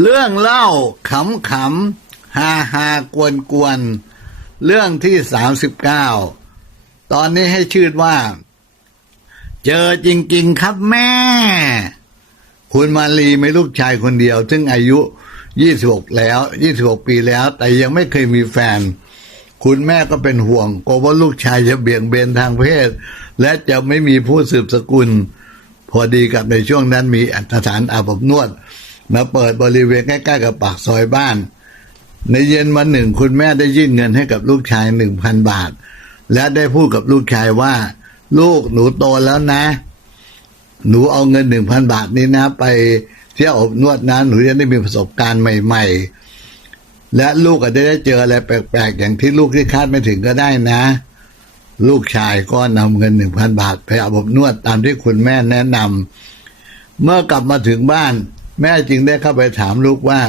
เรื่องเล่าขำขำฮาฮากวนกวน เรื่องที่สามสิบเก้าตอนนี้ให้ชื่อว่า เจอจริง ๆ ครับแม่ คุณมาลีไม่ลูกชายคนเดียว ซึ่งอายุยี่สิบกแล้วยี่สิบกปีแล้ว แต่ยังไม่เคยมีแฟน คุณแม่ก็เป็นห่วงกลัวว่าลูกชายจะเบี่ยงเบนทางเพศ และจะไม่มีผู้สืบสกุล พอดีกับในช่วงนั้นมีอัตสถานอาบอบนวด มาเปิดบริเวณใกล้ๆกับปากซอยบ้าน ในเย็นวันหนึ่งคุณแม่ได้ยื่นเงินให้กับลูกชายหนึ่งพันบาท และได้พูดกับลูกชายว่า ลูกหนูโตแล้วนะ หนูเอาเงินหนึ่งพันบาทนี้นะ ไปเที่ยวอบนวดนะหนูจะได้มีประสบการณ์ใหม่ ๆ และลูกอาจจะได้เจออะไรแปลกๆ อย่างที่ลูกที่คาดไม่ถึงก็ได้นะ ลูกชายก็นำเงินหนึ่งพันบาท ไปอาบอบนวดตามที่คุณแม่แนะนำเมื่อกลับมาถึงบ้าน แม่จึงได้เข้าไปถามลูกว่า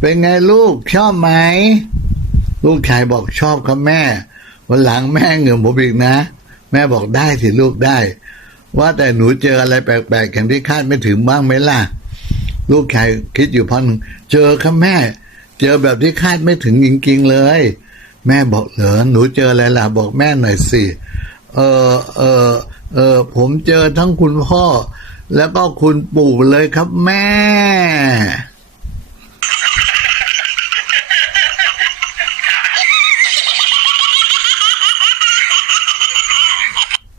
เป็นไงลูกชอบไหม ลูกชายบอกชอบครับแม่ วันหลังแม่เงื่อผมอีกนะ แม่บอกได้สิลูกได้ ว่าแต่หนูเจออะไรแปลกๆอย่างที่คาดไม่ถึงบ้างไหมล่ะ ลูกชายคิดอยู่พักหนึ่งเจอครับแม่ เจอแบบที่คาดไม่ถึงจริงๆเลย แม่บอกเหรอหนูเจออะไรล่ะ บอกแม่หน่อยสิเออเออเออผมเจอทั้งคุณพ่อ แล้วก็คุณปู่เลยครับแม่